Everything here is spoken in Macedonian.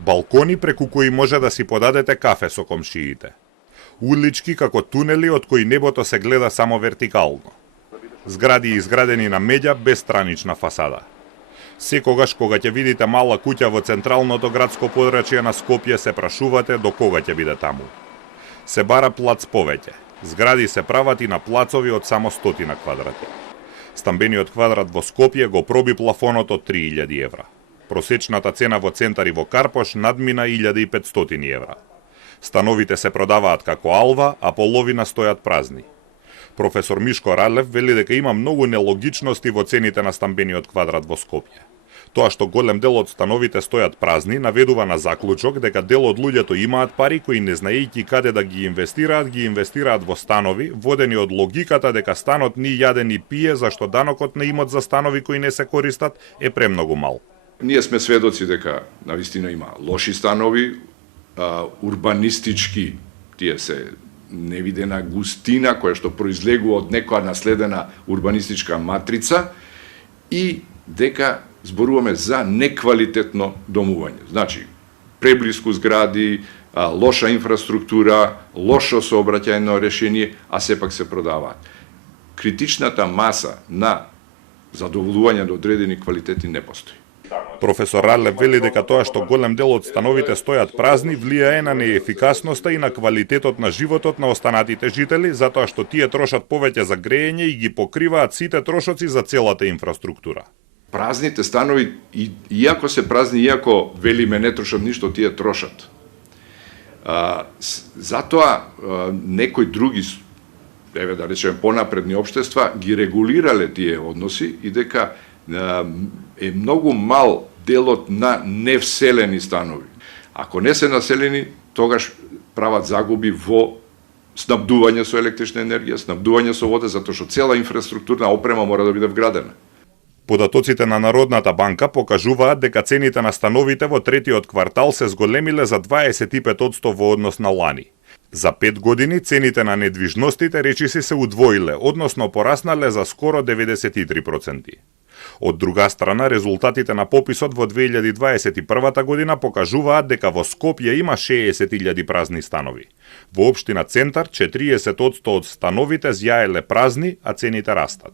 Балкони преку кои може да си подадете кафе со комшиите. Улички како тунели од кои небото се гледа само вертикално. Згради изградени на меѓа без странична фасада. Секогаш кога ќе видите мала куќа во централното градско подрачје на Скопје, се прашувате до кога ќе биде таму. Се бара плац повеќе. Згради се прават и на плацови од само 100 квадрати. Стамбениот квадрат во Скопје го проби плафонот од 3000 евра. Просечната цена во Центар и во Карпош надмина 1500 евра. Становите се продаваат како алва, а половина стојат празни. Професор Мишко Ралев вели дека има многу нелогичности во цените на стамбениот квадрат во Скопје. Тоа што голем дел од становите стојат празни наведува на заклучок дека дел од луѓето имаат пари кои не знаејќи каде да ги инвестираат во станови, водени од логиката дека станот ни јаде ни пие зашто данокот на имот за станови кои не се користат е премногу мал. Ние сме сведоци дека навистина има лоши станови, урбанистички, тие се невидена густина која што произлегува од некоја наследена урбанистичка матрица и дека зборуваме за неквалитетно домување. Значи, преблиску згради, лоша инфраструктура, лошо сообраќајно решение, а сепак се продаваат. Критичната маса на задоволување до одредени квалитети не постои. Професор Ралев вели дека тоа што голем дел од становите стојат празни влијае на неефикасноста и на квалитетот на животот на останатите жители, затоа што тие трошат повеќе за грејење и ги покриваат сите трошоци за целата инфраструктура. Празните станови, иако се празни, иако велиме не трошат ништо, тие трошат. Затоа некои други, еве да речеме понапредни општества, ги регулирале тие односи и дека е многу мал делот на невселени станови. Ако не се населени, тогаш прават загуби во снабдување со електрична енергија, снабдување со вода, затоа што цела инфраструктурна опрема мора да биде вградена. Податоците на Народната банка покажуваат дека цените на становите во третиот квартал се зголемиле за 25% во однос на лани. За 5 години цените на недвижностите речиси се удвоиле, односно пораснале за скоро 93%. Од друга страна, резултатите на пописот во 2021 година покажуваат дека во Скопје има 60.000 празни станови. Во општина Центар 40% од становите зјаеле празни, а цените растат.